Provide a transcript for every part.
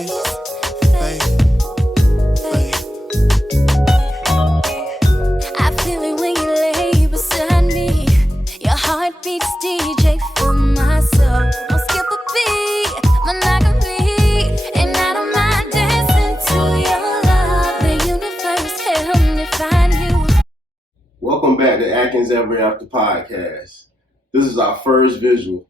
I feel it when you lay beside me. Your heart beats DJ for my soul. Don't skip a beat, monogamy. And I don't mind dancing to your love. The universe help me find you. Welcome back to Atkins Ever After podcast. This is our first visual.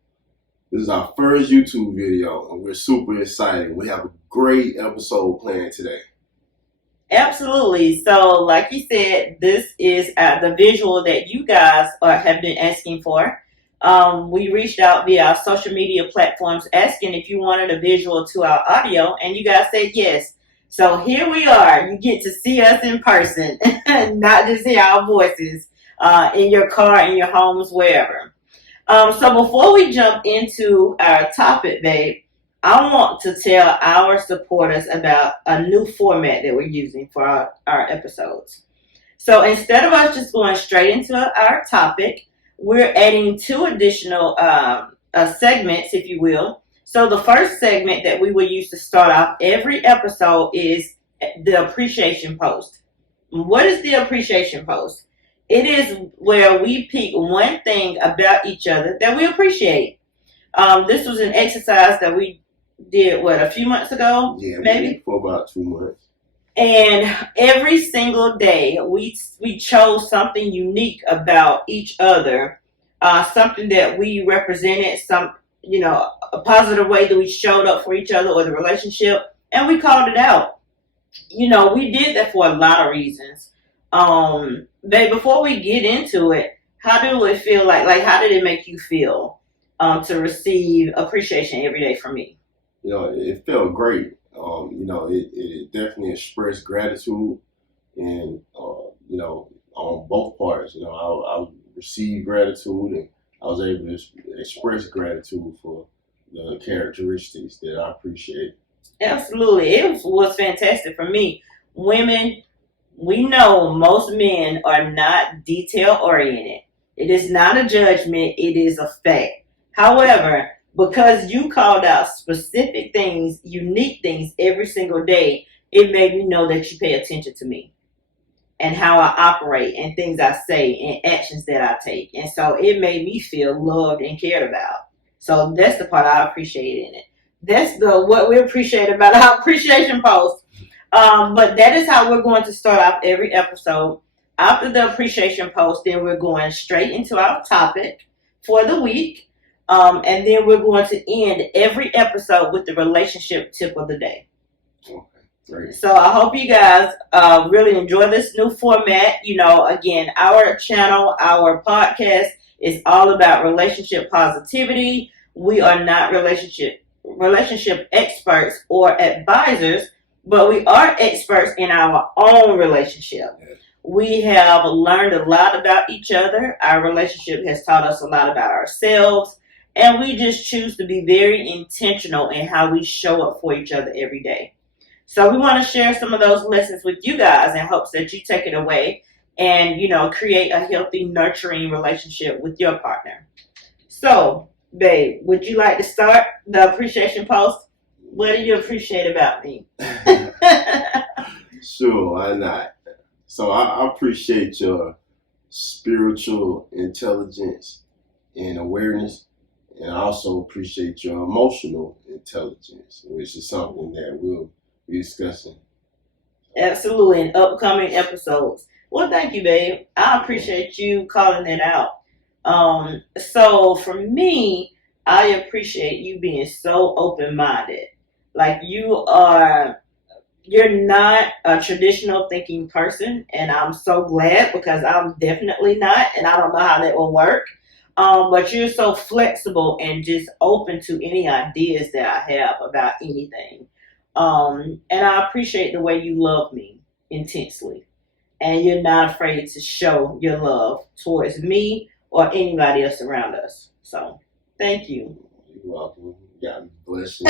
This is our first YouTube video, and we're super excited. We have a great episode planned today. Absolutely. So, like you said, this is the visual that you guys have been asking for. We reached out via our social media platforms asking if you wanted a visual to our audio, and you guys said yes. So here we are. You get to see us in person, not just hear our voices in your car, in your homes, wherever. So before we jump into our topic, babe, I want to tell our supporters about a new format that we're using for our episodes. So instead of us just going straight into our topic, we're adding two additional segments, if you will. So the first segment that we will use to start off every episode is the appreciation post. What is the appreciation post? It is where we pick one thing about each other that we appreciate. This was an exercise that we did, a few months ago? Yeah, maybe for about 2 months. And every single day, we chose something unique about each other, something that we represented, a positive way that we showed up for each other or the relationship, and we called it out. We did that for a lot of reasons. Babe, before we get into it, how do it feel like how did it make you feel to receive appreciation every day from me? It felt great. It definitely expressed gratitude, and on both parts. I received gratitude, and I was able to express gratitude for the characteristics that I appreciate. Absolutely. It was fantastic for me. Women, we know most men are not detail-oriented. It is not a judgment. It is a fact. However, because you called out specific things, unique things every single day, it made me know that you pay attention to me and how I operate and things I say and actions that I take. And so it made me feel loved and cared about. So that's the part I appreciate in it. That's what we appreciate about our appreciation post. But that is how we're going to start off every episode. After the appreciation post, then we're going straight into our topic for the week. And then we're going to end every episode with the relationship tip of the day. Okay, great. So I hope you guys really enjoy this new format. Again, our channel, our podcast is all about relationship positivity. We are not relationship experts or advisors, but we are experts in our own relationship. Yes. We have learned a lot about each other. Our relationship has taught us a lot about ourselves. And we just choose to be very intentional in how we show up for each other every day. So we want to share some of those lessons with you guys in hopes that you take it away and, create a healthy, nurturing relationship with your partner. So, babe, would you like to start the appreciation post? What do you appreciate about me? Sure, why not? So I appreciate your spiritual intelligence and awareness. And I also appreciate your emotional intelligence, which is something that we'll be discussing. Absolutely, in upcoming episodes. Well, thank you, babe. I appreciate you calling it out. So for me, I appreciate you being so open-minded. Like you're not a traditional thinking person, and I'm so glad because I'm definitely not, and I don't know how that will work. But you're so flexible and just open to any ideas that I have about anything. And I appreciate the way you love me intensely. And you're not afraid to show your love towards me or anybody else around us. So, thank you. You're welcome. God bless you.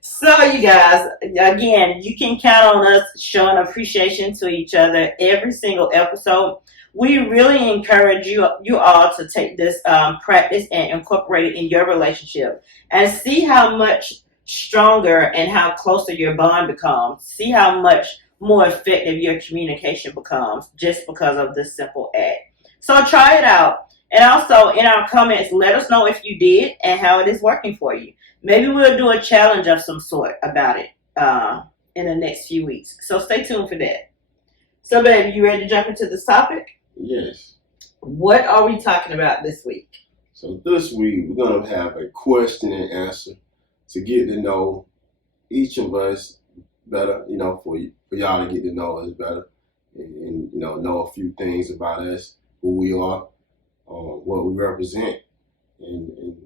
So, you guys, again, you can count on us showing appreciation to each other every single episode. We really encourage you all to take this practice and incorporate it in your relationship and see how much stronger and how closer your bond becomes. See how much more effective your communication becomes just because of this simple act. So try it out. And also in our comments, let us know if you did and how it is working for you. Maybe we'll do a challenge of some sort about it in the next few weeks. So stay tuned for that. So, baby, you ready to jump into this topic? Yes. What are we talking about this week? So this week we're gonna have a question and answer to get to know each of us better. You know, for y'all to get to know us better, and you know a few things about us, who we are, what we represent, and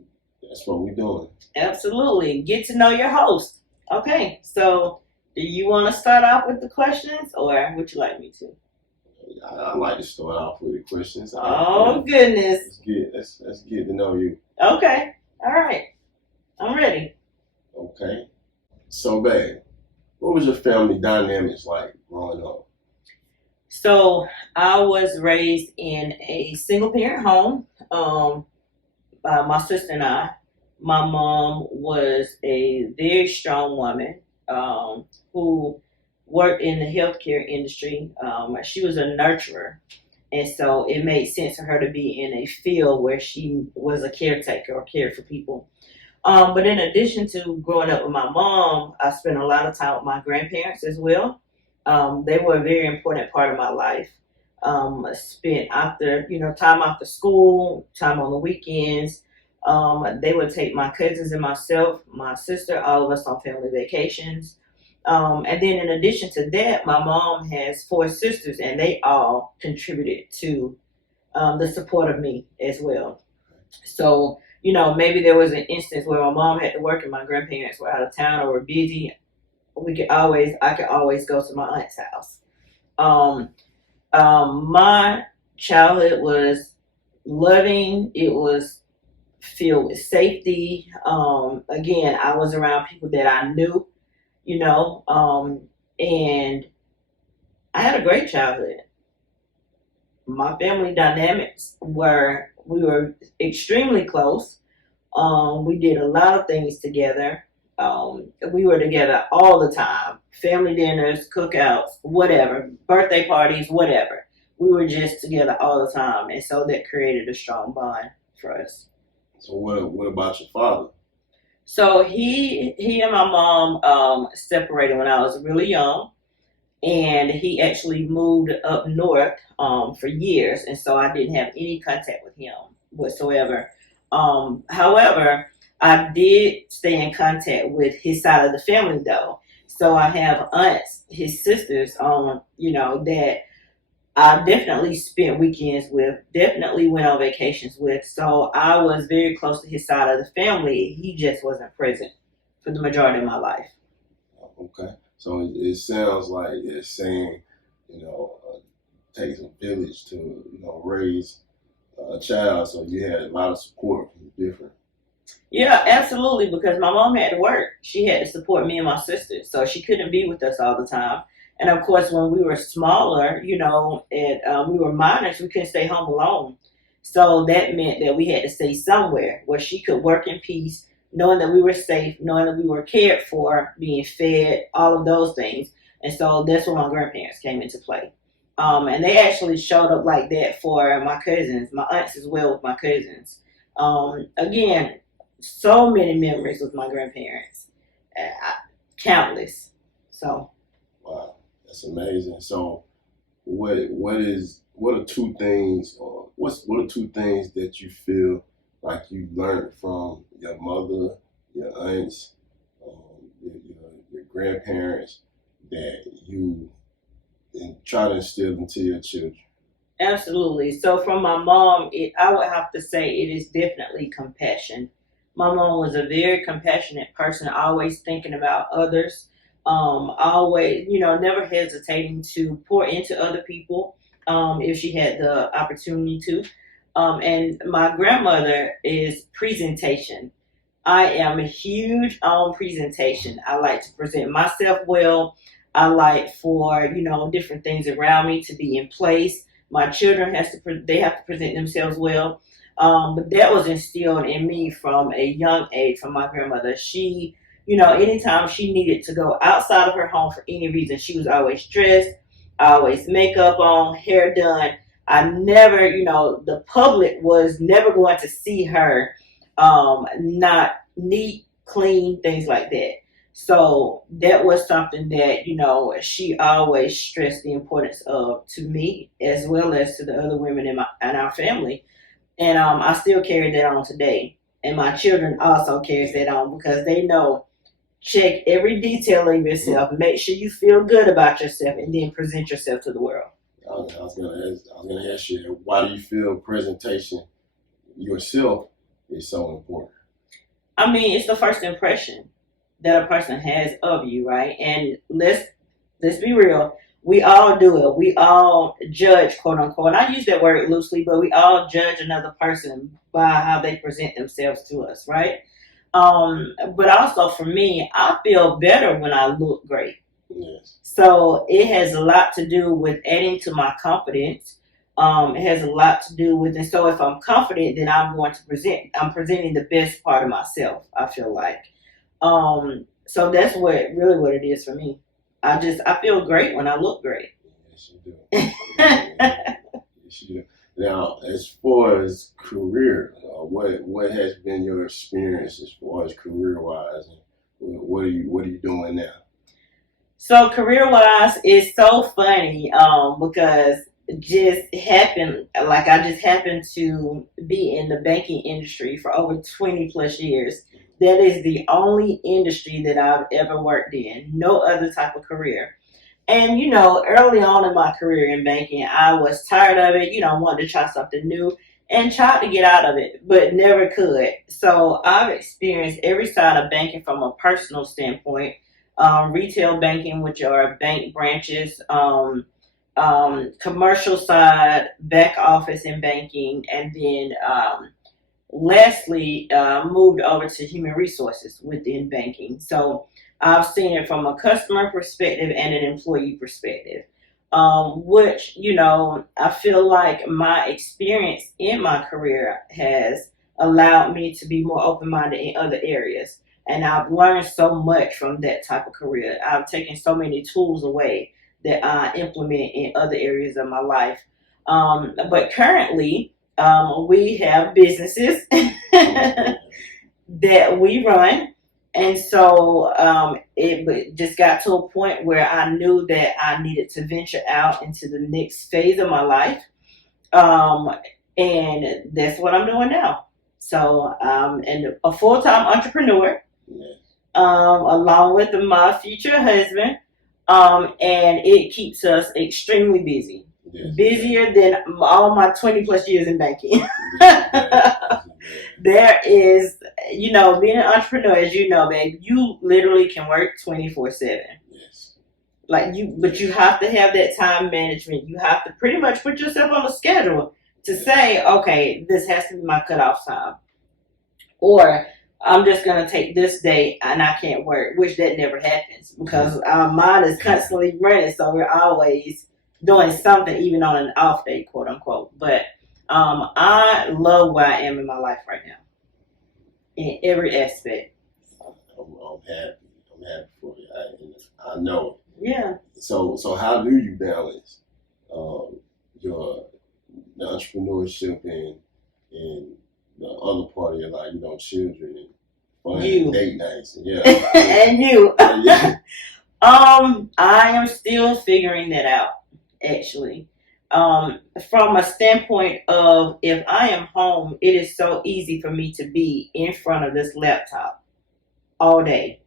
that's what we're doing. Absolutely. Get to know your host. Okay, so do you want to start off with the questions or would you like me to? I like to start off with the questions. Oh, goodness. Let's get to know you. Okay, all right. I'm ready. Okay. So, babe, what was your family dynamics like growing up? So I was raised in a single parent home. My sister and I. My mom was a very strong woman who worked in the healthcare industry. She was a nurturer, and so it made sense for her to be in a field where she was a caretaker or cared for people. But in addition to growing up with my mom, I spent a lot of time with my grandparents as well. They were a very important part of my life. Spent time after school, time on the weekends. They would take my cousins and myself, my sister, all of us on family vacations. And then in addition to that, my mom has 4 sisters, and they all contributed to the support of me as well. So, maybe there was an instance where my mom had to work and my grandparents were out of town or were busy. I could always go to my aunt's house. My childhood was loving. It was filled with safety. Again, I was around people that I knew, and I had a great childhood. My family dynamics we were extremely close. We did a lot of things together. We were together all the time. Family dinners, cookouts, whatever, birthday parties, whatever. We were just together all the time, and so that created a strong bond for us. So what about your father? So he and my mom separated when I was really young, and he actually moved up north for years, and so I didn't have any contact with him whatsoever. However, I did stay in contact with his side of the family though. So I have aunts, his sisters, that I definitely spent weekends with, definitely went on vacations with. So I was very close to his side of the family. He just wasn't present for the majority of my life. Okay. So it sounds like they're saying, takes a village to, raise a child. So you had a lot of support from different. Yeah, absolutely, because my mom had to work. She had to support me and my sisters, so she couldn't be with us all the time. And of course, when we were smaller, and we were minors, we couldn't stay home alone. So that meant that we had to stay somewhere where she could work in peace, knowing that we were safe, knowing that we were cared for, being fed, all of those things. And so that's when my grandparents came into play. And they actually showed up like that for my cousins, my aunts as well with my cousins. Again, so many memories with my grandparents, countless. So, wow, that's amazing. So, what are 2 things, or what are 2 things that you feel like you learned from your mother, your aunts, your grandparents that you try to instill into your children? Absolutely. So, from my mom, I would have to say it is definitely compassion. My mom was a very compassionate person, always thinking about others, always, never hesitating to pour into other people if she had the opportunity to. And my grandmother is presentation. I am huge on presentation. I like to present myself well. I like for, different things around me to be in place. My children they have to present themselves well. But that was instilled in me from a young age from my grandmother. She, anytime she needed to go outside of her home for any reason, she was always dressed, always makeup on, hair done. I never, the public was never going to see her not neat, clean, things like that. So that was something that, she always stressed the importance of to me as well as to the other women in our family. And I still carry that on today. And my children also carries that on because they know, check every detail of yourself, make sure you feel good about yourself, and then present yourself to the world. I was gonna ask you, why do you feel presentation yourself is so important? I mean, it's the first impression that a person has of you, right? And let's be real. We all do it. We all judge, quote unquote. And I use that word loosely, but we all judge another person by how they present themselves to us, right? But also for me, I feel better when I look great. Yes. So it has a lot to do with adding to my confidence. It has a lot to do with, and so if I'm confident, then I'm presenting the best part of myself, I feel like. So that's what it is for me. I feel great when I look great. Yes, you do. Yes, you do. Now, as far as career, what has been your experience as far as career-wise? What are you doing now? So career-wise, it's so funny because it just happened. Like I just happened to be in the banking industry for over 20 plus years. That is the only industry that I've ever worked in. No other type of career. And, early on in my career in banking, I was tired of it, wanted to try something new and tried to get out of it, but never could. So I've experienced every side of banking from a personal standpoint. Retail banking, which are bank branches, commercial side, back office in banking, and then lastly, moved over to human resources within banking. So I've seen it from a customer perspective and an employee perspective, which, I feel like my experience in my career has allowed me to be more open-minded in other areas. And I've learned so much from that type of career. I've taken so many tools away that I implement in other areas of my life. But currently, we have businesses that we run. And so it just got to a point where I knew that I needed to venture out into the next phase of my life. And that's what I'm doing now. So and a full-time entrepreneur, along with my future husband. And it keeps us extremely busy. Yes. Busier than all my 20 plus years in banking. There is, being an entrepreneur, as you know, babe, you literally can work 24/7. Yes. But you have to have that time management. You have to pretty much put yourself on a schedule to say, okay, this has to be my cutoff time. Or I'm just going to take this day and I can't work, which that never happens because our mind is constantly running. So we're always doing something, even on an off day, quote unquote. But I love where I am in my life right now, in every aspect. I'm happy. I'm happy for you. I know it. Yeah. So how do you balance the entrepreneurship and the other part of your life, children and fun and date nights? Yeah. And you. Yeah. I am still figuring that out, actually. From a standpoint of if I am home, it is so easy for me to be in front of this laptop all day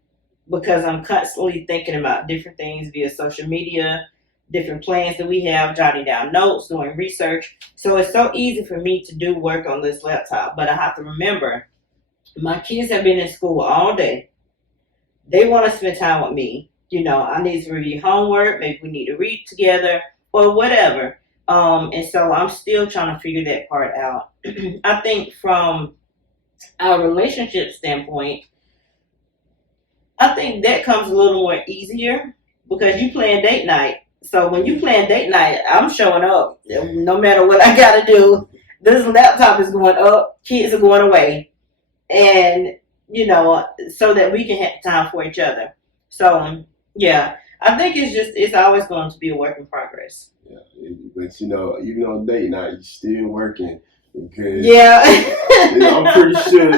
because I'm constantly thinking about different things via social media, different plans that we have, jotting down notes, doing research. So it's so easy for me to do work on this laptop, but I have to remember my kids have been in school all day. They want to spend time with me. I need to review homework. Maybe we need to read together or whatever. And so I'm still trying to figure that part out. I think from our relationship standpoint, I think that comes a little more easier because you playing date night. So when you playing date night, I'm showing up no matter what I got to do. This laptop is going up. Kids are going away. And so that we can have time for each other. So, yeah, I think it's always going to be a work in progress. Yeah, but even on date night, you're still working because Yeah. I'm pretty sure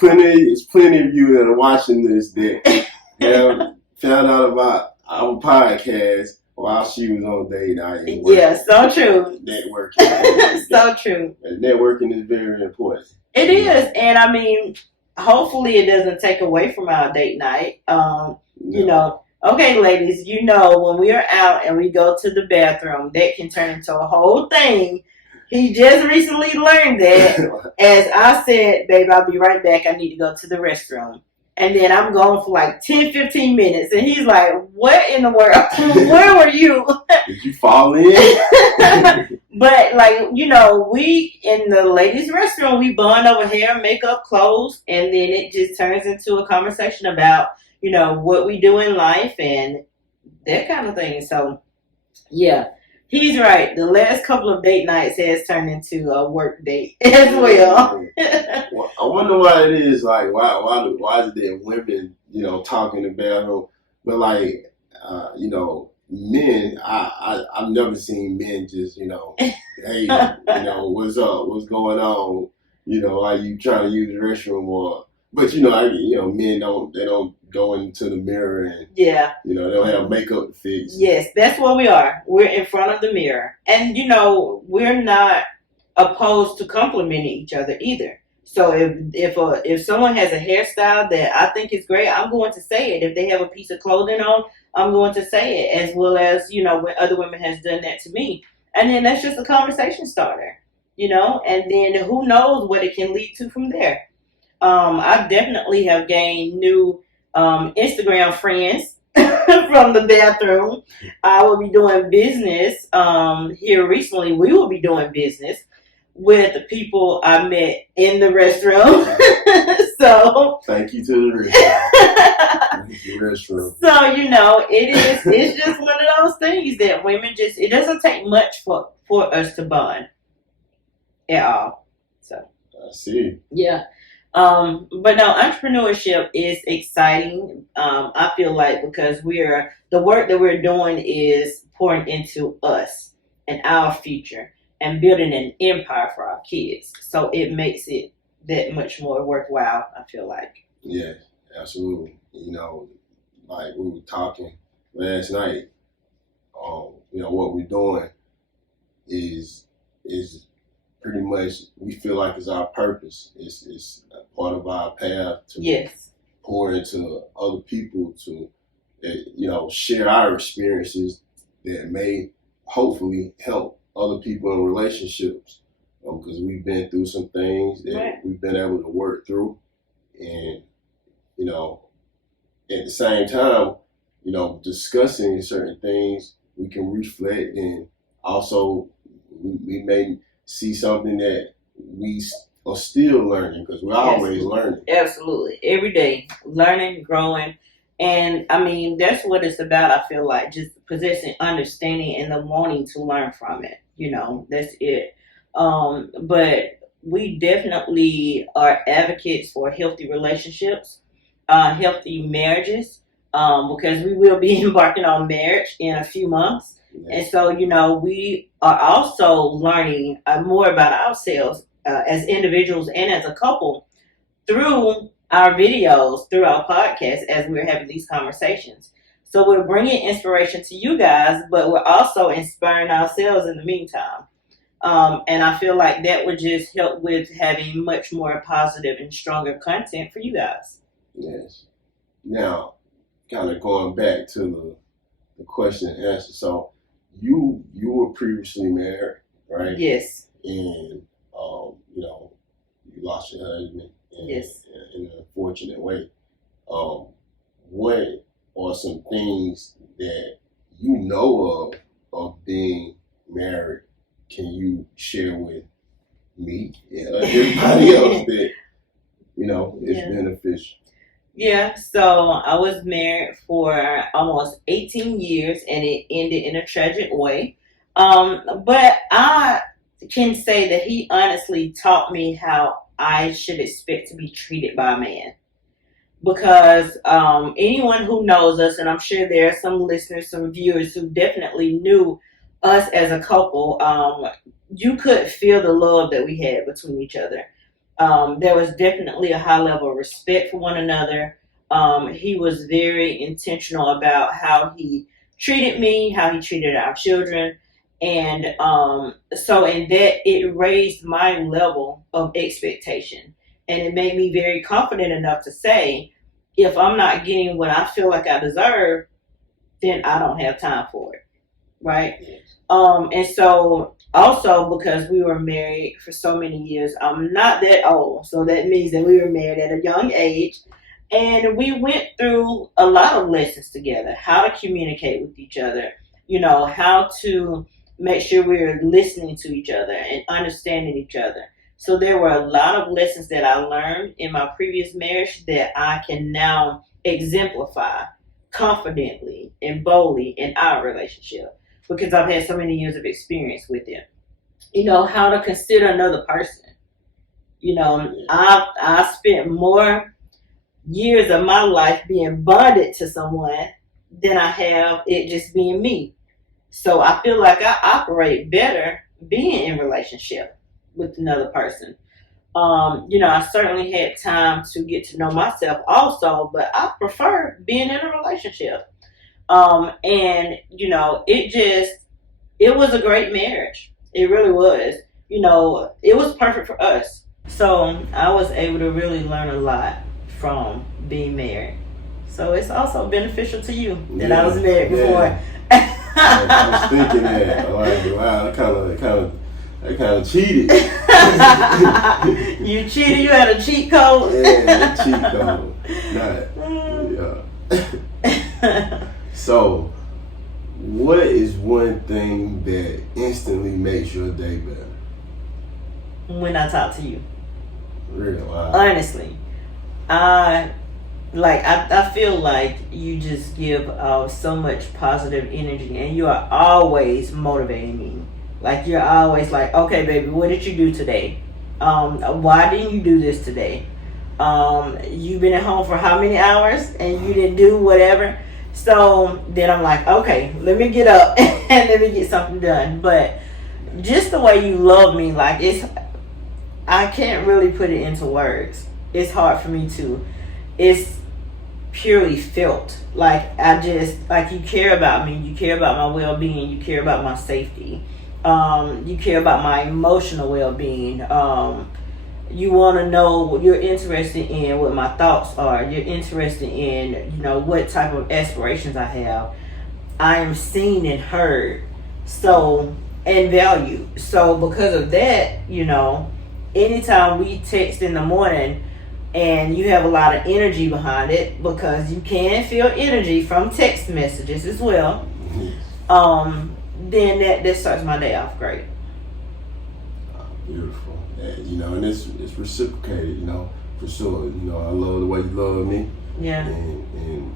there's plenty of you that are watching this that have found out about our podcast while she was on date night. And Yeah, so true. Networking. So true. And networking is very important. It is, and I mean, hopefully it doesn't take away from our date night. Okay, ladies, when we are out and we go to the bathroom, that can turn into a whole thing. He just recently learned that. As I said, babe, I'll be right back. I need to go to the restroom. And then I'm going for like 10, 15 minutes. And he's like, what in the world? Where were you? Did you fall in? But, we in the ladies' restroom, we bond over hair, makeup, clothes. And then it just turns into a conversation about, what we do in life and that kind of thing. So, yeah. He's right. The last couple of date nights has turned into a work date as well. I wonder why it is. Like, why is it that women, talking about them, but men, I've never seen men just, hey, what's up, what's going on, are you trying to use the restroom or? But men don't go into the mirror and they don't have makeup to fix. Yes, that's what we are. We're in front of the mirror, and we're not opposed to complimenting each other either. So if someone has a hairstyle that I think is great, I'm going to say it. If they have a piece of clothing on, I'm going to say it, as well as when other women has done that to me, and then that's just a conversation starter, and then who knows what it can lead to from there. I definitely have gained new Instagram friends from the bathroom. I will be doing business here recently. We will be doing business with the people I met in the restroom. So thank you to the restroom. So it's just one of those things that women it doesn't take much for us to bond at all. So I see. Yeah. But no, entrepreneurship is exciting. I feel like because the work that we're doing is pouring into us and our future and building an empire for our kids. So it makes it that much more worthwhile, I feel like. Yeah, absolutely. Like we were talking last night, what we're doing is pretty much, we feel like it's our purpose. It's a part of our path to pour into other people, to share our experiences that may hopefully help other people in relationships, because we've been through some things that we've been able to work through, and at the same time, discussing certain things, we can reflect, and also we may see something that we are still learning, because we're always learning. Absolutely. Every day, learning, growing. And I mean, that's what it's about, I feel like, just possessing understanding and the wanting to learn from it. That's it. But we definitely are advocates for healthy relationships, healthy marriages, because we will be embarking on marriage in a few months. And so, we are also learning more about ourselves as individuals and as a couple through our videos, through our podcast, as we're having these conversations. So we're bringing inspiration to you guys, but we're also inspiring ourselves in the meantime. And I feel like that would just help with having much more positive and stronger content for you guys. Yes. Now, kind of going back to the question and answer. So, you were previously married, right? Yes. And you lost your husband in an unfortunate way. What are some things that you know of being married? Can you share with me and everybody else that is beneficial? Yeah, so I was married for almost 18 years and it ended in a tragic way. But I can say that he honestly taught me how I should expect to be treated by a man. because anyone who knows us, and I'm sure there are some listeners, some viewers who definitely knew us as a couple, you could feel the love that we had between each other. There was definitely a high level of respect for one another. He was very intentional about how he treated me, how he treated our children. And so, in that, it raised my level of expectation. And it made me very confident enough to say, if I'm not getting what I feel like I deserve, then I don't have time for it. Right? And so also because we were married for so many years, I'm not that old. So that means that we were married at a young age. And we went through a lot of lessons together, how to communicate with each other, how to make sure we're listening to each other and understanding each other. So there were a lot of lessons that I learned in my previous marriage that I can now exemplify confidently and boldly in our relationship because I've had so many years of experience with it. How to consider another person. I spent more years of my life being bonded to someone than I have it just being me. So I feel like I operate better being in relationship with another person. I certainly had time to get to know myself also, but I prefer being in a relationship. And it was a great marriage. It really was. It was perfect for us. So I was able to really learn a lot from being married. So it's also beneficial to you that I was married before. I was thinking that. I'm like, wow, I kind of cheated. You cheated? You had a cheat code? Yeah, a cheat code. Yeah. So, what is one thing that instantly makes your day better? When I talk to you. Really? Wow. Honestly. I feel like you just give so much positive energy and you are always motivating me. Like you're always like, okay, baby, what did you do today? Why didn't you do this today? You've been at home for how many hours and you didn't do whatever? So then I'm like, okay, let me get up and let me get something done. But just the way you love me, like I can't really put it into words. It's hard for me to. It's purely felt. Like you care about me, you care about my well-being, you care about my safety. You care about my emotional well-being. You want to know, you're interested in what my thoughts are. You're interested in, what type of aspirations I have. I am seen and heard. So, and valued. So because of that, anytime we text in the morning and you have a lot of energy behind it, because you can feel energy from text messages as well, then that starts my day off great. Beautiful. And it's reciprocated, for sure. I love the way you love me. Yeah. And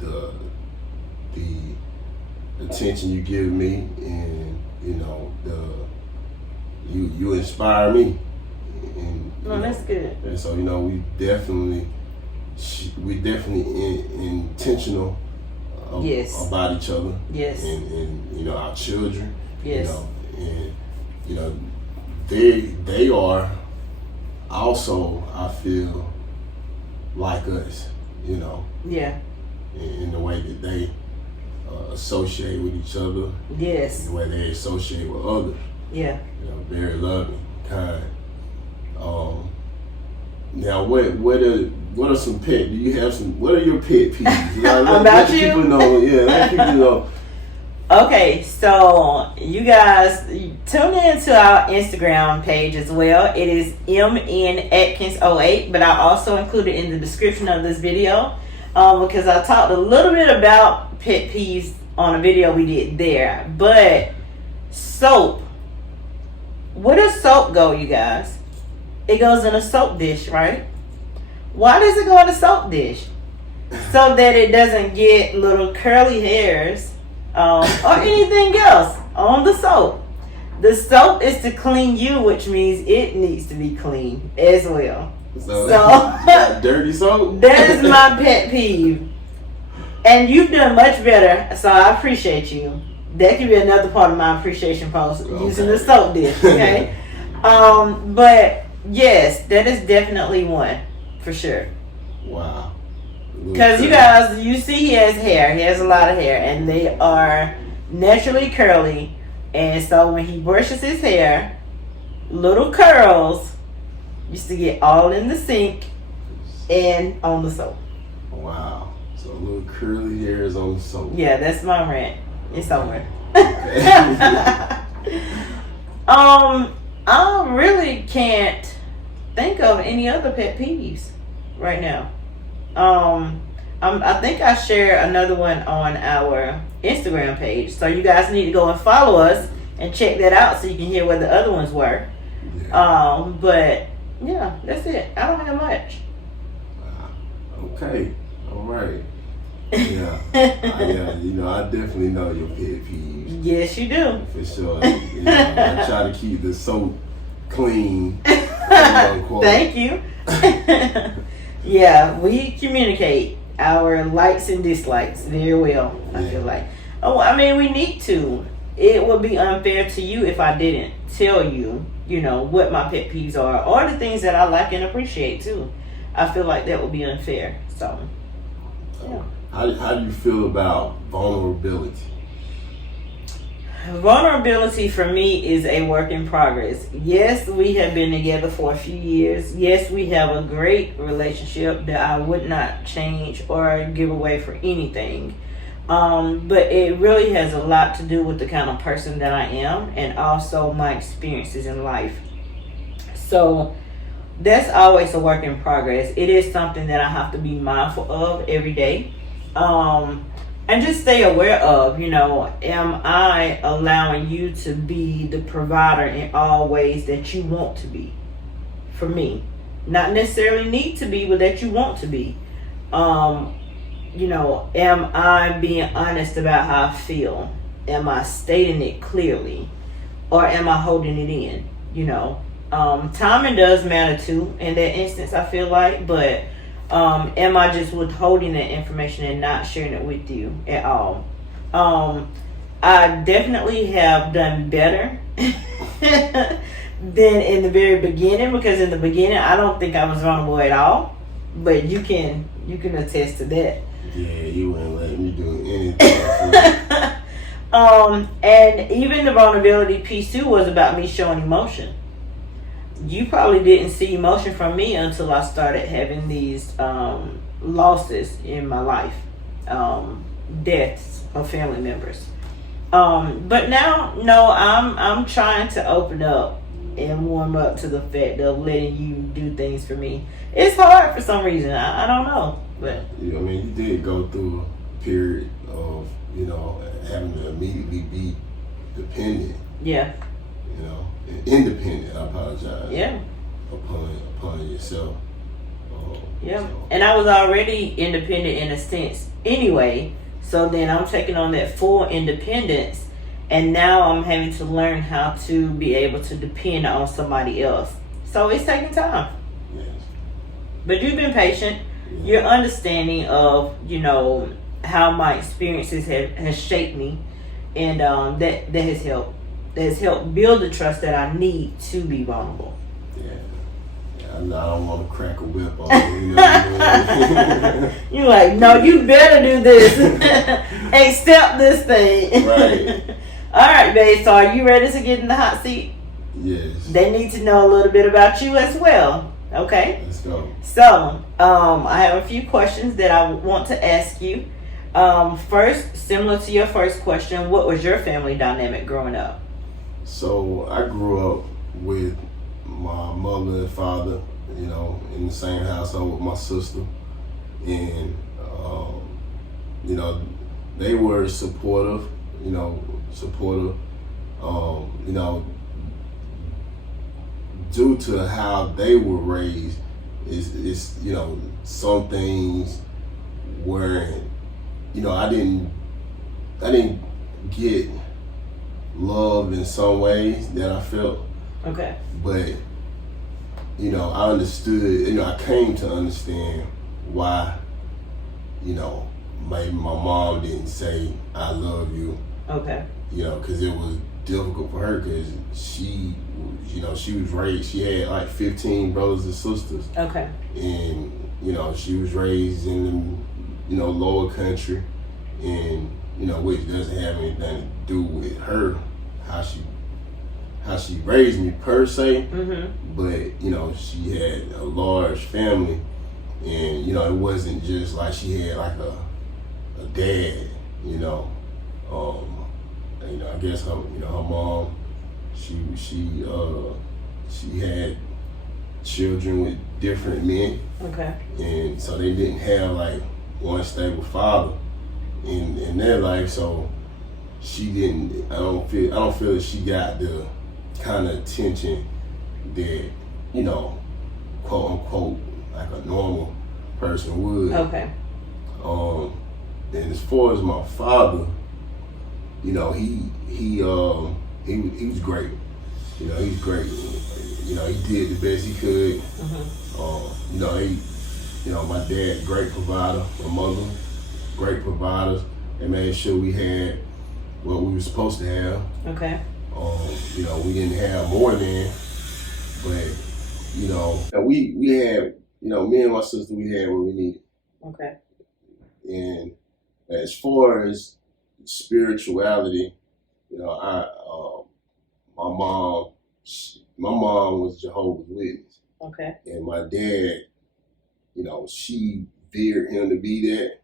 the attention you give me, and you inspire me. And that's good. And so we definitely intentional about each other. Yes. And our children. Yes. And they are also, I feel, like us. Yeah. In the way that they associate with each other. Yes. The way they associate with others. Yeah. Very loving, kind. Now, what are some pet? Do you have some? What are your pet peeves? About you? People know. Yeah, let people know. Okay, so you guys tune in to our Instagram page as well. It is MN Atkins 08, but I also included in the description of this video because I talked a little bit about pet peeves on a video we did there. But soap. Where does soap go, you guys? It goes in a soap dish, right? Why does it go in a soap dish? So that it doesn't get little curly hairs or anything else on the soap. The soap is to clean you, which means it needs to be clean as well. So, So dirty soap. that is my pet peeve. And you've done much better, so I appreciate you. That could be another part of my appreciation post, using the soap dish, okay? But yes, that is definitely one, for sure. Wow. Because you guys, you see he has hair. He has a lot of hair, and they are naturally curly. And so when he brushes his hair, little curls used to get all in the sink and on the soap. Wow. So little curly hairs on the soap. Yeah, that's my rant. It's over. Okay. I really can't think of any other pet peeves right now. I think I share another one on our Instagram page, so you guys need to go and follow us and check that out so you can hear what the other ones were. Yeah. But yeah, that's it. I don't have much. Okay. All right. Yeah. I definitely know your pet peeves. Yes, you do. For sure. I try to keep the soap clean. Unquote. Thank you. Yeah, we communicate our likes and dislikes very well, I feel like. Oh, I mean, we need to. It would be unfair to you if I didn't tell you, what my pet peeves are, or the things that I like and appreciate too. I feel like that would be unfair. So, yeah. How do you feel about vulnerability? Vulnerability for me is a work in progress. Yes, we have been together for a few years. Yes, we have a great relationship that I would not change or give away for anything. But it really has a lot to do with the kind of person that I am and also my experiences in life. So that's always a work in progress. It is something that I have to be mindful of every day. And just stay aware of, am I allowing you to be the provider in all ways that you want to be for me? Not necessarily need to be, but that you want to be. Am I being honest about how I feel? Am I stating it clearly? Or am I holding it in? Timing does matter too in that instance, I feel like, but am I just withholding that information and not sharing it with you at all? I definitely have done better than in the very beginning, because in the beginning I don't think I was vulnerable at all. But you can attest to that. Yeah, you wouldn't let me do anything. And even the vulnerability piece too was about me showing emotion. You probably didn't see emotion from me until I started having these losses in my life, deaths of family members. But now, no, I'm trying to open up and warm up to the fact of letting you do things for me. It's hard for some reason. I don't know, but you did go through a period of having to immediately be dependent. Yeah. Independent. I apologize. Yeah. Upon yourself. Yeah. So. And I was already independent in a sense anyway. So then I'm taking on that full independence, and now I'm having to learn how to be able to depend on somebody else. So it's taking time. Yes. But you've been patient. Yeah. You're understanding of, how my experiences has shaped me, and that has helped. That has helped build the trust that I need to be vulnerable. Yeah. I don't want to crack a whip on you. You're like, no, you better do this. Accept this thing. Right. All right, babe. So are you ready to get in the hot seat? Yes. They need to know a little bit about you as well. Okay? Let's go. So, I have a few questions that I want to ask you. First, similar to your first question, what was your family dynamic growing up? So I grew up with my mother and father, in the same household with my sister, and they were supportive, due to how they were raised. Is some things weren't, I didn't get love in some ways that I felt. Okay. But you know, I understood, you know, I came to understand why, you know, maybe my mom didn't say I love you. Okay. You know, because it was difficult for her because she, you know, she was raised, she had like 15 brothers and sisters. Okay. And, you know, she was raised in the, you know, lower country, and, you know, which doesn't have anything to do with her, how she raised me per se, but, you know, she had a large family, and, you know, it wasn't just like she had like a dad, you know. You know, I guess her, you know, her mom, she had children with different men. Okay. And so they didn't have like one stable father in their life. So she didn't. I don't feel that she got the kind of attention that, you know, quote unquote, like a normal person would. Okay. And as far as my father, you know, he was great. You know, he's great. You know, he did the best he could. You know, my dad, great provider. My mother, great providers. They made sure we had what we were supposed to have. Okay. You know, we didn't have more than, but, you know, and we had, you know, me and my sister, we had what we needed. Okay. And as far as spirituality, you know, my mom was Jehovah's Witness. Okay. And my dad, you know, she veered him to be that.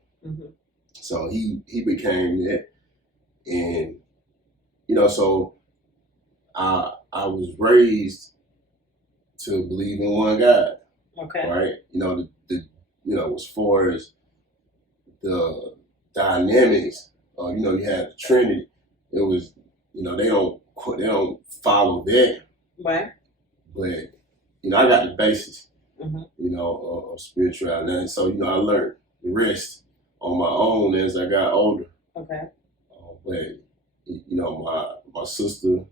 So he became that. And, you know, so I was raised to believe in one God. Okay. Right? You know, the you know, as far as the dynamics, you know, you have the Trinity. It was, you know, they don't follow that. Right. But, you know, I got the basis, you know, of spirituality. And so, you know, I learned the rest on my own as I got older. Okay. But, you know, my sister,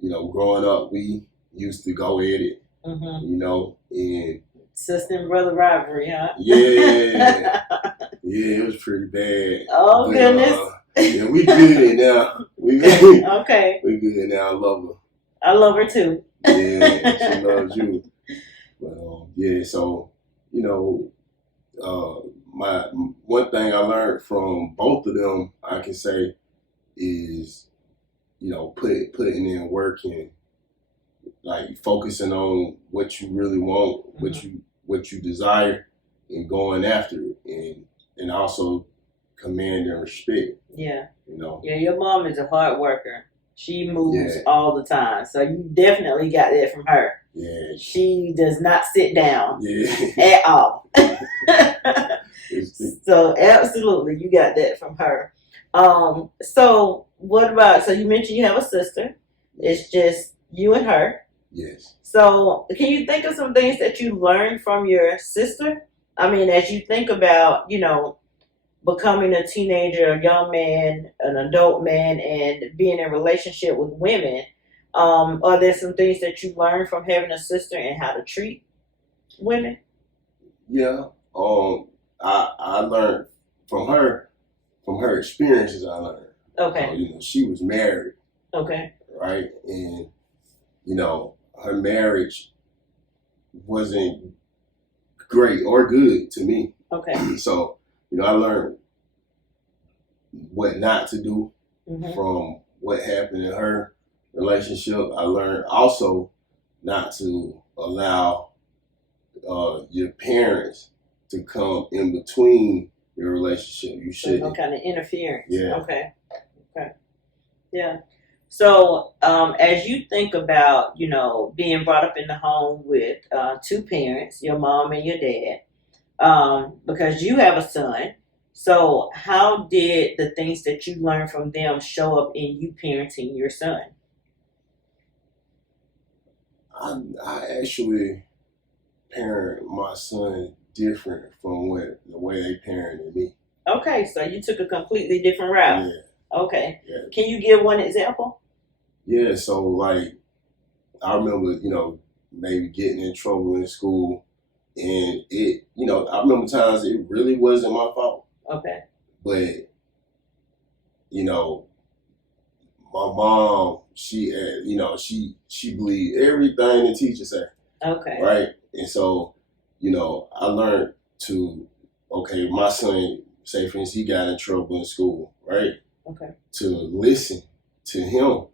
you know, growing up, we used to go at it, you know, and sister and brother rivalry, huh? Yeah. Yeah, it was pretty bad. Oh, but, goodness. Yeah, we good now. Okay. We good now. I love her. I love her too. Yeah, she loves you. But yeah, so, you know, my one thing I learned from both of them, I can say, is, you know, putting in work and like focusing on what you really want, what you desire, and going after it, and also command and respect. Yeah. You know. Yeah, your mom is a hard worker. She moves all the time, so you definitely got that from her. Yeah. She does not sit down at all. So absolutely, you got that from her. So what about? So you mentioned you have a sister. It's just you and her. Yes. So can you think of some things that you learned from your sister? I mean, as you think about, you know, becoming a teenager, a young man, an adult man, and being in a relationship with women, are there some things that you learned from having a sister and how to treat women? Yeah. I learned from her experiences. I learned. Okay. You know, she was married. Okay. Right, and, you know, her marriage wasn't great or good to me. Okay. So, you know, I learned what not to do from what happened in her relationship. I learned also not to allow your parents to come in between your relationship. You shouldn't. No kind of interference. Yeah. Okay. Okay. Yeah. So, as you think about, you know, being brought up in the home with two parents, your mom and your dad, because you have a son, so how did the things that you learned from them show up in you parenting your son? I actually parent my son different from the way they parented me. Okay, so you took a completely different route. Yeah. Okay. Yeah. Can you give one example? Yeah, so like I remember, you know, maybe getting in trouble in school. And it, I remember times it really wasn't my fault. Okay. But, my mom, she believed everything the teacher said. Okay. Right? And so, I learned to, okay, my son, say for instance, he got in trouble in school, right? Okay. To listen to him,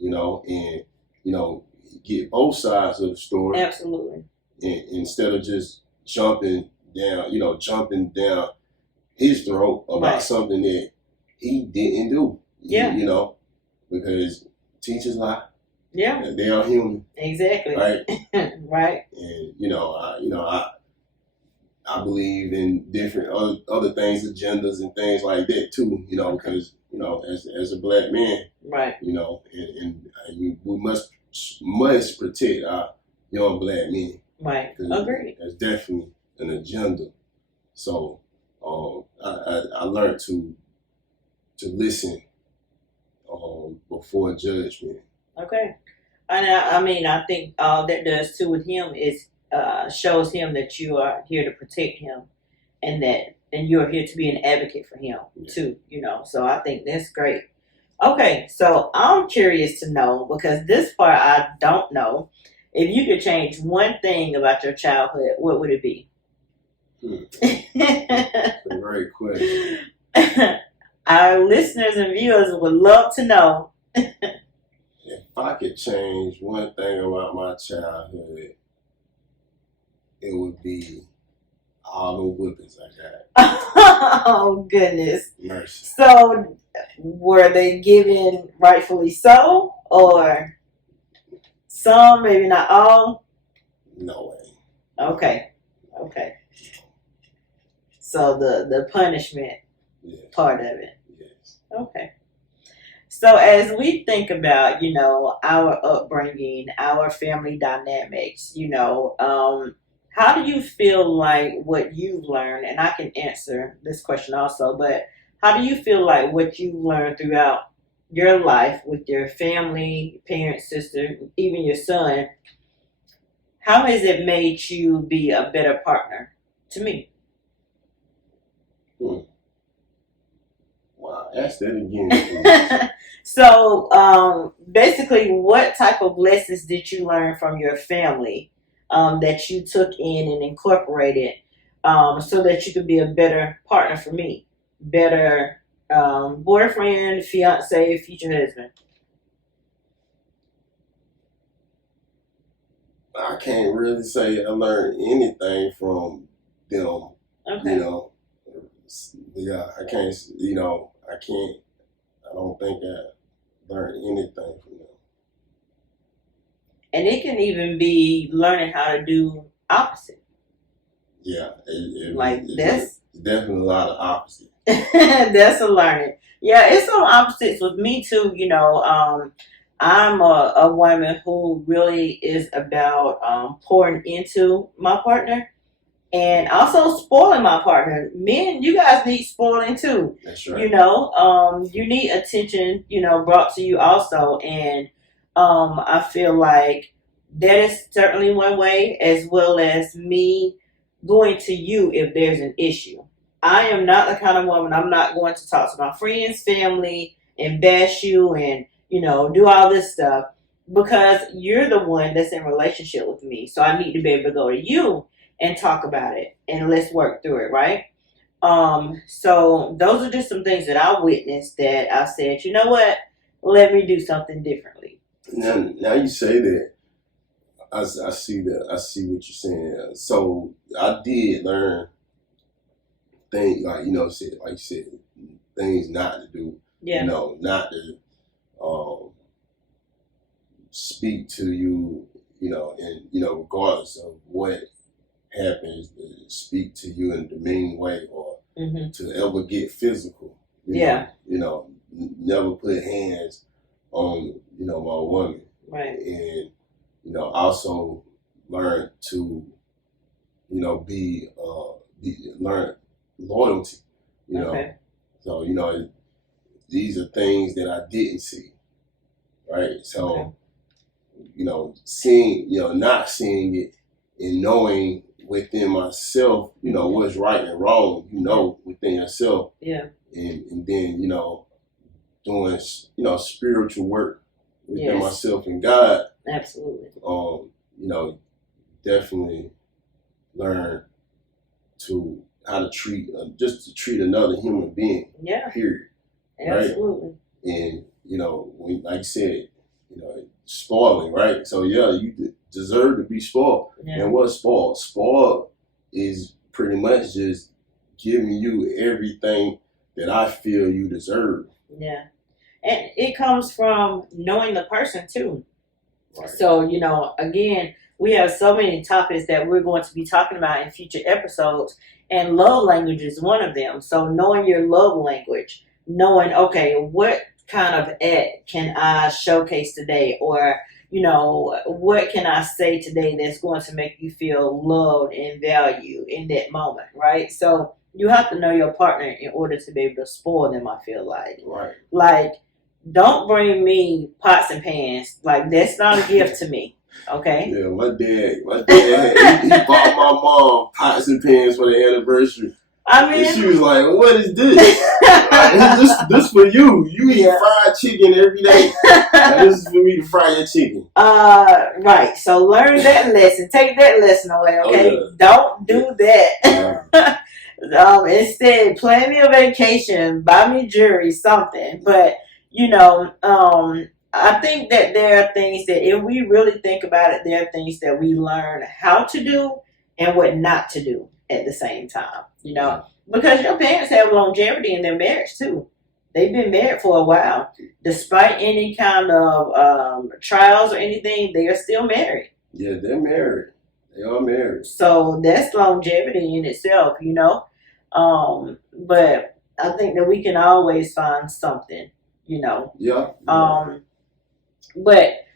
and, get both sides of the story. Absolutely. And instead of just jumping down his throat about something that he didn't do. Yeah. Because teachers lie. Yeah. They are human. Exactly. Right. Right. And I believe in different other things, agendas and things like that too. Because as a black man, right. And we must protect our young black men. Right. Agreed. That's definitely an agenda. So I learned to listen before judgment. Okay. And I think all that does too with him is shows him that you are here to protect him, and you're here to be an advocate for him too. So I think that's great. Okay, so I'm curious to know, because this part I don't know. If you could change one thing about your childhood, what would it be? That's a great question. Our listeners and viewers would love to know. If I could change one thing about my childhood, it would be all the whippings I got. Oh, goodness. Mercy. So, were they given rightfully so, or some, maybe not all? No way. Okay. So the punishment part of it. Yes. Okay. So as we think about, our upbringing, our family dynamics, how do you feel like what you've learned, and I can answer this question also, but how do you feel like what you've learned throughout your life with your family, parents, sister, even your son, how has it made you be a better partner to me? Wow, ask that again. So, basically, what type of lessons did you learn from your family that you took in and incorporated so that you could be a better partner for me? Better boyfriend, fiance, future husband? I can't really say I learned anything from them. Okay. Yeah, I can't, I don't think I learned anything from them. And it can even be learning how to do opposite. Yeah. That's definitely a lot of opposite. That's a learning. Yeah, it's some opposites with me too. I'm a woman who really is about pouring into my partner and also spoiling my partner. Men, you guys need spoiling too. That's right. You need attention, brought to you also. And I feel like that is certainly one way, as well as me going to you if there's an issue. I am not the kind of woman, I'm not going to talk to my friends, family, and bash you and, do all this stuff, because you're the one that's in relationship with me. So I need to be able to go to you and talk about it and let's work through it, right? So those are just some things that I witnessed that I said, you know what? Let me do something differently. Now you say that, I see what you're saying. So I did learn things like you said, things not to do. Yeah. Not to speak to you, and regardless of what happens, to speak to you in a demeaning way or to ever get physical. Never put hands on my woman. Right. And also learn to learn loyalty. Okay. So these are things that I didn't see. Right. So seeing, not seeing it and knowing within myself, what's right and wrong, within yourself. Yeah. And then, doing, spiritual work within myself and God. Absolutely. Definitely learn how to treat, just to treat another human being. Yeah. Period. Absolutely. Right? And, like you said, spoiling, right? So yeah, you deserve to be spoiled. Yeah. And what's spoiled? Spoiled is pretty much just giving you everything that I feel you deserve. Yeah. And it comes from knowing the person too. Right. So, again, we have so many topics that we're going to be talking about in future episodes, and love language is one of them. So knowing your love language, knowing, okay, what kind of act can I showcase today, or what can I say today that's going to make you feel loved and valued in that moment, right? So you have to know your partner in order to be able to spoil them, I feel like. Right. Like, don't bring me pots and pans. Like, that's not a gift to me. Okay? Yeah, my dad, he bought my mom pots and pans for the anniversary. I mean, and she was like, "What is this? This for you. You eat fried chicken every day. This is for me to fry your chicken." Right. So learn that lesson. Take that lesson away. Okay? Oh, yeah. Don't do that. Instead, plan me a vacation, buy me jewelry, something. But I think that there are things that, if we really think about it, there are things that we learn how to do and what not to do at the same time, because your parents have longevity in their marriage too. They've been married for a while. Despite any kind of trials or anything, they are still married. Yeah, they're married. They are married. So that's longevity in itself, but I think that we can always find something, Yeah. But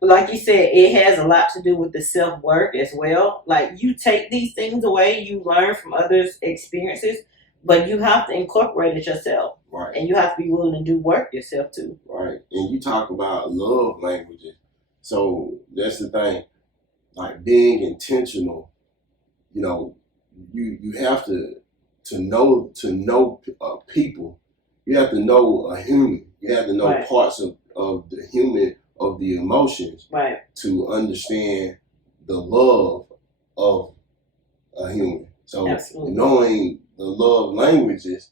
like you said, it has a lot to do with the self-work as well. Like, you take these things away, you learn from others' experiences, but you have to incorporate it yourself. Right. And you have to be willing to do work yourself too. Right. And you talk about love languages. So that's the thing. Like, being intentional, you have to know people. You have to know a human. You have to know Right. parts of the human, of the emotions, Right. to understand the love of a human. So Absolutely. knowing the love languages,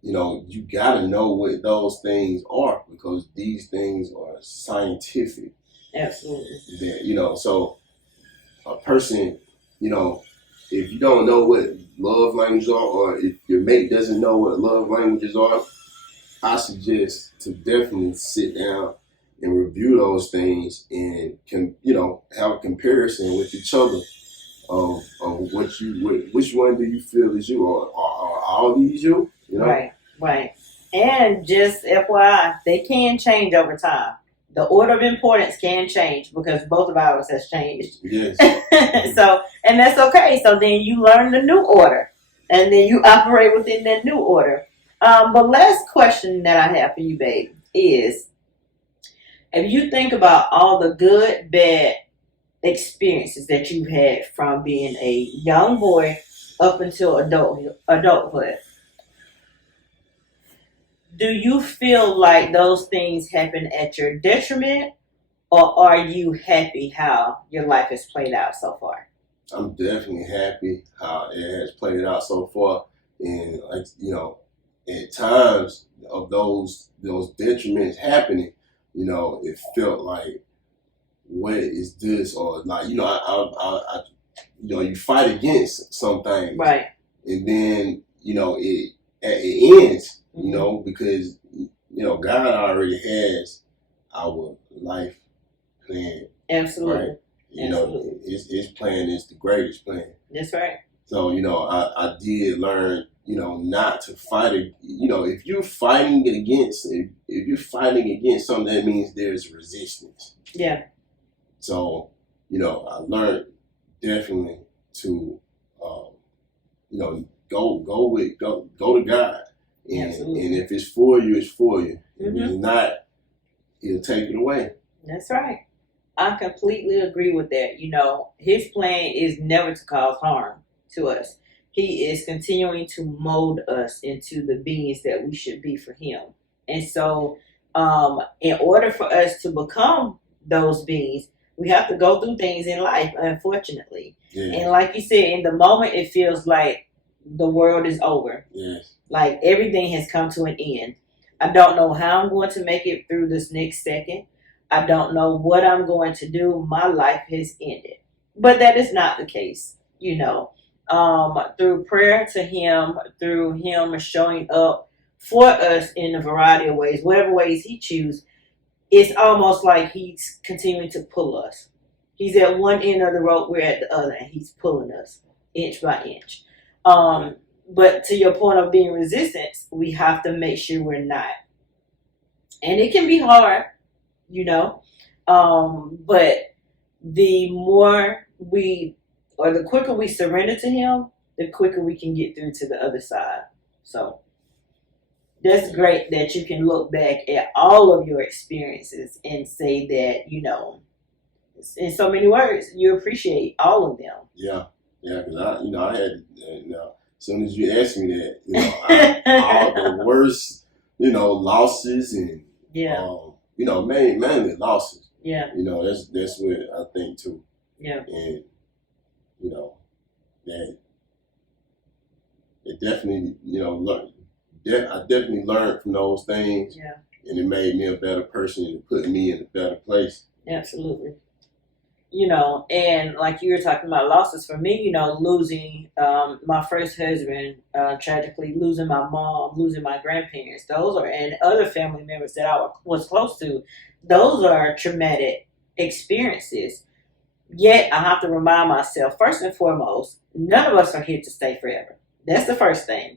you gotta know what those things are, because these things are scientific. Absolutely. That, so a person, if you don't know what love languages are, or if your mate doesn't know what love languages are, I suggest to definitely sit down and review those things, and have a comparison with each other of which one do you feel is you, or are all these you? Right. And just FYI, they can change over time. The order of importance can change, because both of ours has changed. Yes. So, and that's okay. So then you learn the new order, and then you operate within that new order. But last question that I have for you, babe, is, if you think about all the good, bad experiences that you've had from being a young boy up until adulthood, do you feel like those things happen at your detriment, or are you happy how your life has played out so far? I'm definitely happy how it has played out so far, and at times of those detriments happening, it felt like, what is this? Or like, you fight against some things, Right. and then it ends, because God already has our life plan. Absolutely. Right? Absolutely. His plan is the greatest plan. That's right. So I did learn, not to fight. If you're fighting against something, that means there's resistance. Yeah. So I learned definitely to go to God, and if it's for you, it's for you. If it's not, He'll take it away. That's right. I completely agree with that. You know, his plan is never to cause harm to us. He is continuing to mold us into the beings that we should be for him. And so, in order for us to become those beings, we have to go through things in life, unfortunately. Yes. And like you said, in the moment, it feels like the world is over. Yes. Like everything has come to an end. I don't know how I'm going to make it through this next second. I don't know what I'm going to do. My life has ended. But that is not the case, you know. Through prayer to him, through him showing up for us in a variety of ways, whatever ways he chooses, it's almost like he's continuing to pull us. He's at one end of the rope, we're at the other, and he's pulling us inch by inch. But to your point of being resistant, we have to make sure we're not. And it can be hard, you know. But the more the quicker we surrender to him, the quicker we can get through to the other side. So that's great that you can look back at all of your experiences and say that, you know, in so many words, you appreciate all of them. Yeah, because I had, as soon as you asked me that, all the worst, losses and, mainly losses. Yeah. That's what I think too. Yeah. And, that it definitely, I definitely learned from those things. Yeah. And it made me a better person and it put me in a better place. Absolutely. And like you were talking about losses for me, losing my first husband, tragically losing my mom, losing my grandparents, and other family members that I was close to, those are traumatic experiences. Yet I have to remind myself, first and foremost, none of us are here to stay forever. That's the first thing.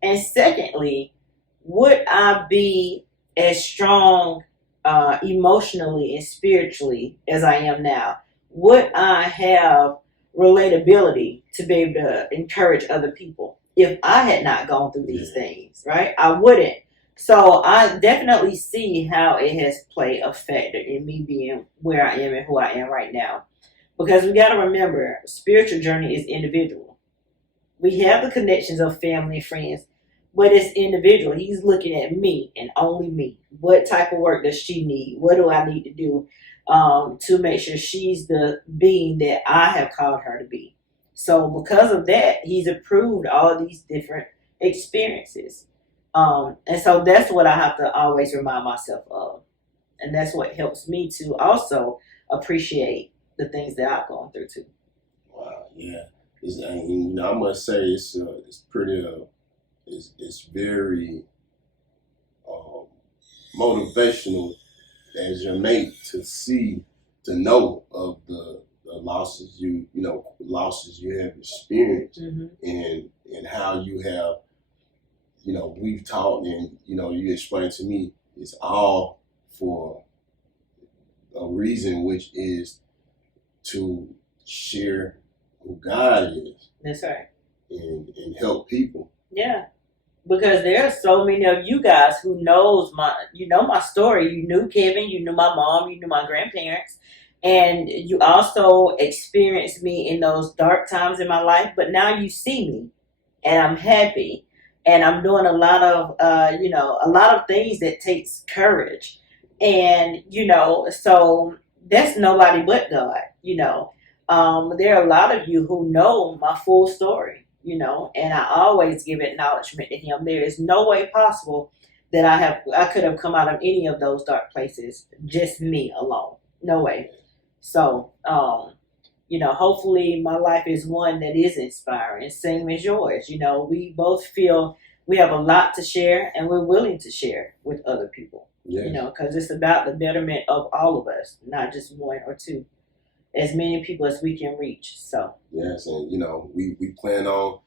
And secondly, would I be as strong emotionally and spiritually as I am now? Would I have relatability to be able to encourage other people if I had not gone through these things, right? I wouldn't. So I definitely see how it has played a factor in me being where I am and who I am right now. Because we got to remember, spiritual journey is individual. We have the connections of family and friends, but it's individual. He's looking at me and only me. What type of work does she need? What do I need to do to make sure she's the being that I have called her to be? So because of that, he's approved all these different experiences. And so that's what I have to always remind myself of. And that's what helps me to also appreciate the things that I've gone through too. Wow, yeah. I must say it's pretty, it's very motivational as your mate to know of the losses losses you have experienced, mm-hmm. and how you have, we've taught and, you explained to me, it's all for a reason, which is to share who God is. That's right. And help people. Yeah. Because there are so many of you guys who knows my story. You knew Kevin, you knew my mom, you knew my grandparents, and you also experienced me in those dark times in my life. But now you see me, and I'm happy, and I'm doing a lot of things that takes courage, and so that's nobody but God. There are a lot of you who know my full story. And I always give acknowledgement to him. There is no way possible that I could have come out of any of those dark places, just me alone. No way. So, hopefully my life is one that is inspiring, same as yours. We both feel we have a lot to share and we're willing to share with other people, because it's about the betterment of all of us, not just one or two. As many people as we can reach. So yes, and we plan on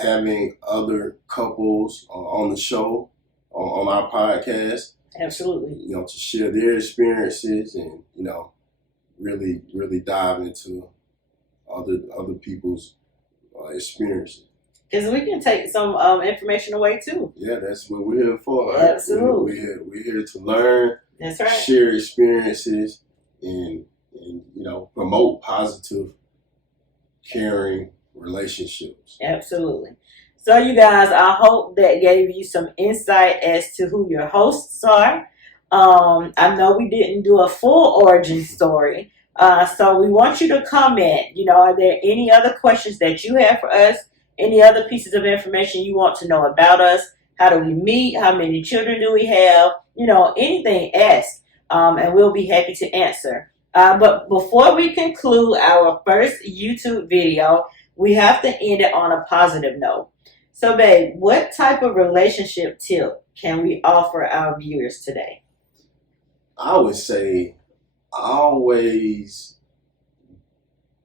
having other couples on the show on our podcast. Absolutely. To share their experiences and really dive into other people's experiences. Because we can take some information away too. Yeah, that's what we're here for. Right? Absolutely. We're here to learn. That's right. Share experiences. and promote positive, caring relationships. Absolutely. So you guys, I hope that gave you some insight as to who your hosts are. I know we didn't do a full origin story. So we want you to comment. Are there any other questions that you have for us? Any other pieces of information you want to know about us? How do we meet? How many children do we have? Anything, ask. And we'll be happy to answer. But before we conclude our first YouTube video, we have to end it on a positive note. So, babe, what type of relationship tip can we offer our viewers today? I would say always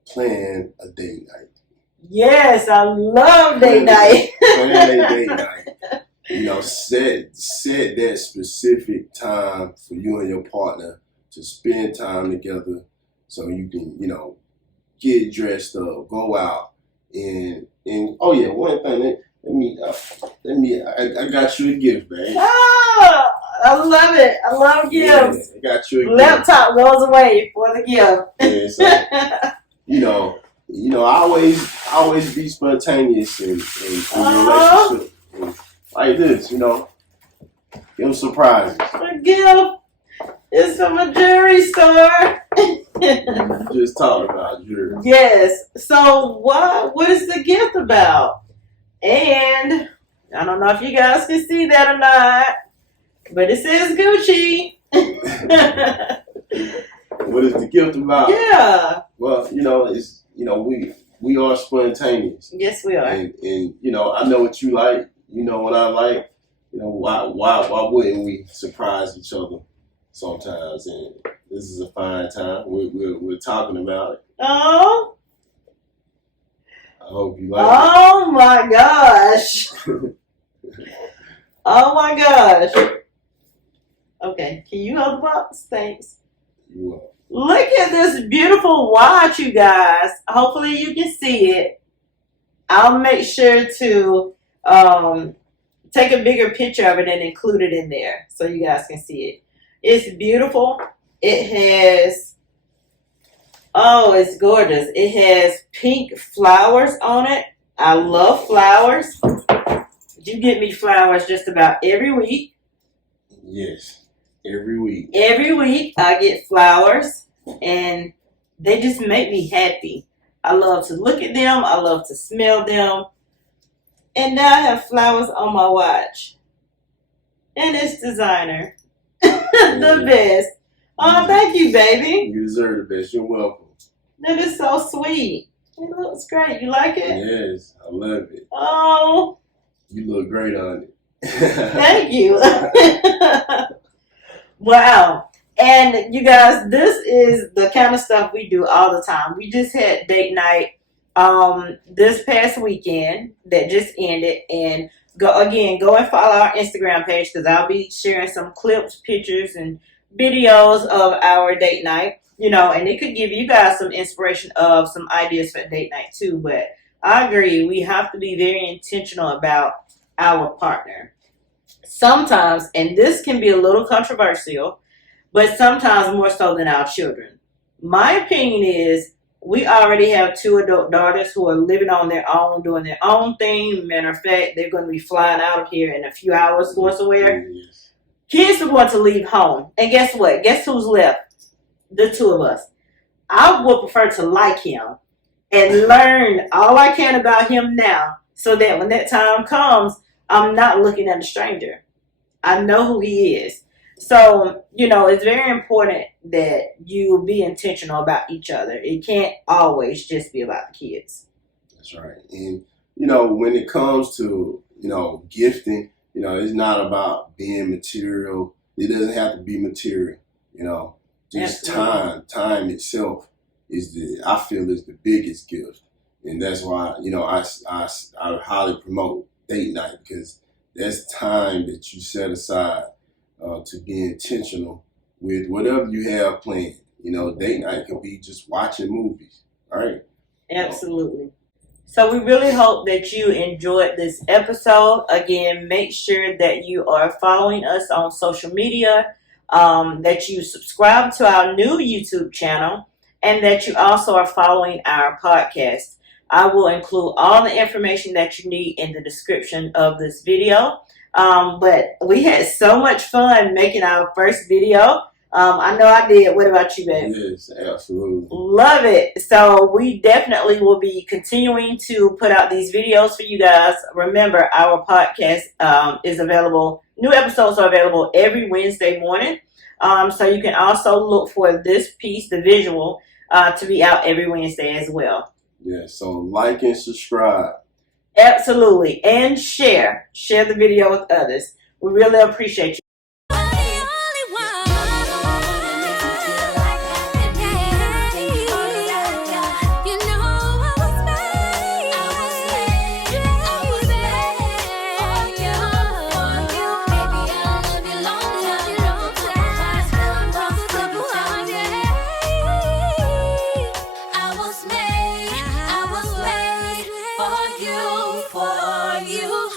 plan a date night. Yes, I love date night. Plan a date night. Set that specific time for you and your partner to spend time together, so you can, get dressed up, go out, and oh yeah, one thing. I got you a gift, babe. Oh, I love it. I love gifts. Yeah, I got you a Laptop gift. Goes away for the gift. Yeah, so, always be spontaneous in your relationship. And like this, give them surprises. The gift is from a jewelry store. You just talked about jewelry. Yes. So what is the gift about? And I don't know if you guys can see that or not, but it says Gucci. What is the gift about? Yeah. Well, it's we are spontaneous. Yes, we are. And I know what you like. You know what I like. Why wouldn't we surprise each other sometimes? And this is a fine time. We're talking about it. Oh. I hope you like it. Oh my gosh. Oh my gosh. Okay, can you hold the box? Thanks. You will. Look at this beautiful watch, you guys. Hopefully you can see it. I'll make sure to take a bigger picture of it and include it in there so you guys can see it. It's beautiful. It has, it's gorgeous. It has pink flowers on it. I love flowers. You get me flowers just about every week. Yes, every week. Every week I get flowers, and they just make me happy. I love to look at them. I love to smell them. And now I have flowers on my watch. And it's designer. The best. Oh, thank you, baby. You deserve the best. You're welcome. That is so sweet. It looks great. You like it? Yes, I love it. Oh. You look great on it. Thank you. Wow. And you guys, this is the kind of stuff we do all the time. We just had date night this past weekend that just ended. And go and follow our Instagram page, because I'll be sharing some clips, pictures, and videos of our date night. And it could give you guys some inspiration of some ideas for date night too. But I agree, we have to be very intentional about our partner. Sometimes, and this can be a little controversial, but sometimes more so than our children. My opinion is we already have 2 adult daughters who are living on their own, doing their own thing. Matter of fact, they're going to be flying out of here in a few hours, going somewhere. Yes. Kids are going to leave home. And guess what? Guess who's left? The 2 of us. I would prefer to like him and learn all I can about him now, so that when that time comes, I'm not looking at a stranger. I know who he is. So, it's very important that you be intentional about each other. It can't always just be about the kids. That's right. And, when it comes to, gifting, it's not about being material. It doesn't have to be material, Just Absolutely. time itself I feel is the biggest gift. And that's why, I highly promote date night, because that's time that you set aside to be intentional with whatever you have planned. Date night can be just watching movies, right? Absolutely. So we really hope that you enjoyed this episode. Again, make sure that you are following us on social media. that you subscribe to our new YouTube channel, and that you also are following our podcast. I will include all the information that you need in the description of this video. But we had so much fun making our first video. I know I did. What about you, babe? Yes, absolutely. Love it. So we definitely will be continuing to put out these videos for you guys. Remember, our podcast is available. New episodes are available every Wednesday morning. So you can also look for this piece, the visual, to be out every Wednesday as well. Yeah, so like and subscribe. Absolutely. And share. Share the video with others. We really appreciate you. For you.